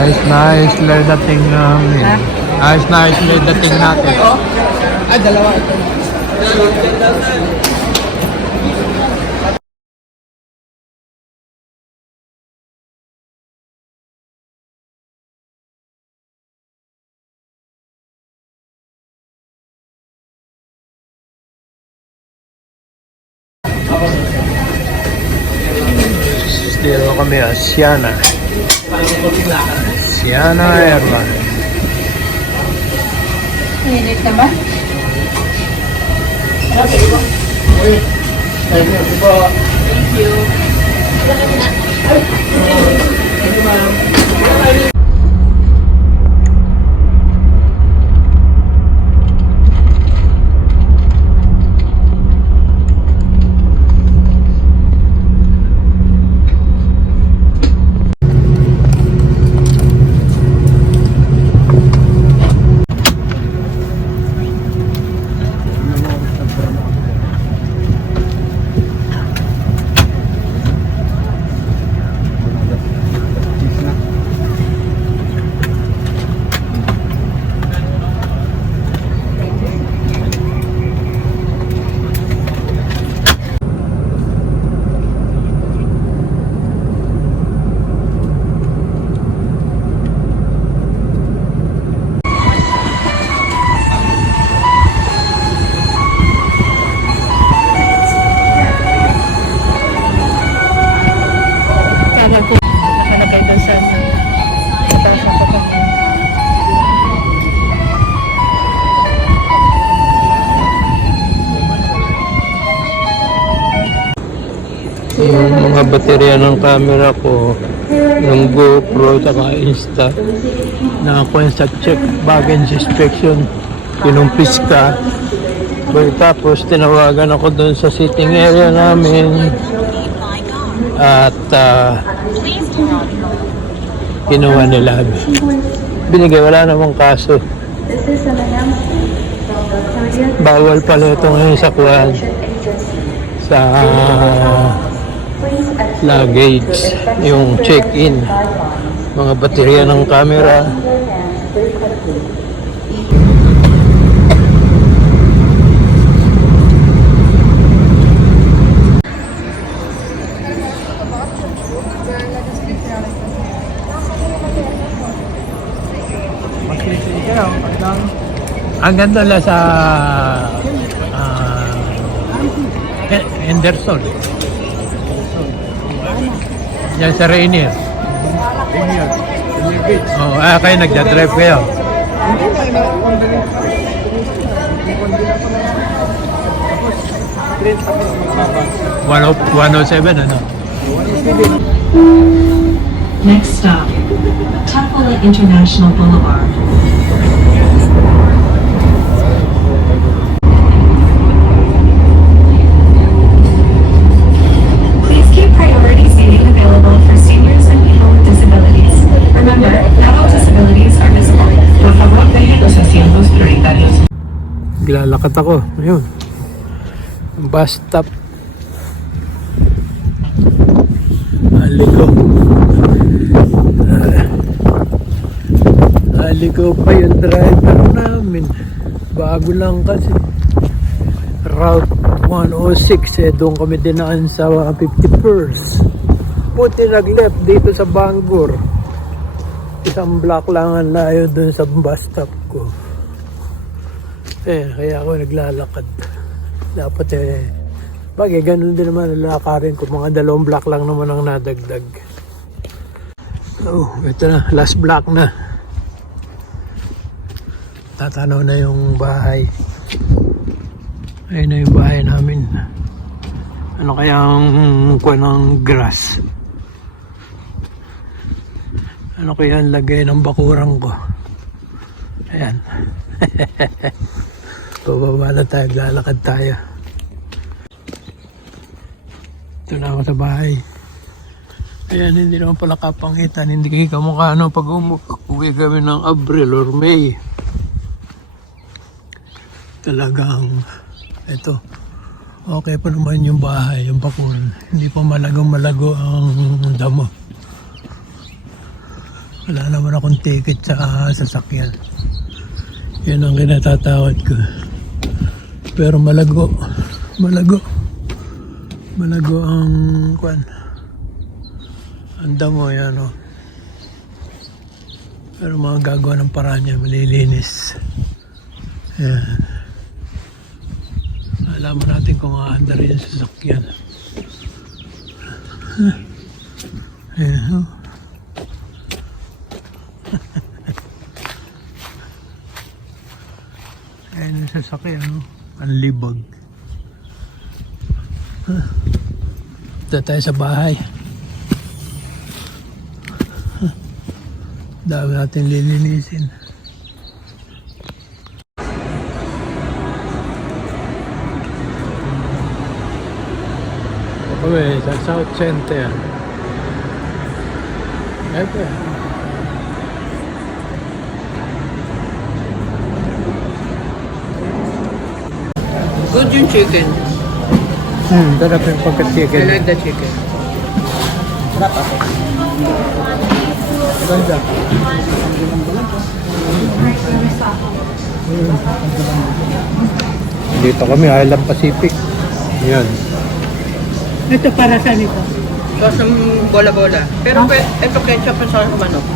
Ayos na ayos lang dating namin. Ayos na ayos lang dating natin. Dalawa. Dito kami Asiana. Asiana Airline. Minit na ba? Thank you. Yung mga baterya ng camera ko, yung GoPro saka Insta, nakakuha sa check baggage inspection, kinumpis ka. Tapos tinawagan ako doon sa sitting area namin at kinuha nila. Binigay, wala namang kaso. Bawal pala ito ngayon sa kuwan, sa luggage, yung check-in, mga baterya ng camera. Ang ganda lang sa Henderson. Yan sa Rainier. Oh, kayo nagdadrive kayo. 107 ano? Next stop, Tukwila International Boulevard. Please keep priority seating available for seniors and people with disabilities. Remember, not all disabilities are visible. Por favor, deje los asientos prioritarios. Glalakad ako. Ayun. Bus stop. Aligaw pa yung driver namin. Bago lang kasi. Route 106 doon kami dinaan sa 51st. Buti nag-left dito sa Bangor. Isang block lang ang layo doon sa bus stop ko. Kaya ako naglalakad. Dapat bagay ganun din naman lalakarin ko. Mga 2 block lang naman ang nadagdag. Oh, ito na, last block na. Tatanaw na yung bahay. Ayun na yung bahay namin. Ano kayang kuha ng grass? Ano kaya ang lagay ng bakurang ko? Ayan. Pababa na tayo, lalakad tayo. Ito na ako sa bahay. Ayan, hindi naman pala kapangitan. Hindi kayo kamukha ano pag uwi kami ng Abril or May. Talagang ito. Okay pa naman yung bahay, yung bakul. Hindi pa malago ang damo. Wala naman akong ticket sa sasakyan. Yan ang kinatatakot ko. Pero malago. Malago ang kwan. Ang damo yan, oh. Pero mga gagawa ng paraan yan, malilinis. Yan. Alam mo natin kung aanda rin yung sasakyan. Ayan, oh. Ayan yung sasakyan, oh. Ang libag. Dito tayo sa bahay. Dami natin lilinisin. Okay, sa South Center. Ito. Good yung chicken. Sarap yung I pagka-chicken. like the chicken. Ganda. Dito kami, Island Pacific. Yan. Ito para sa nito. Sauce ng bola-bola. Pero ito ketchup at sauce ng manok.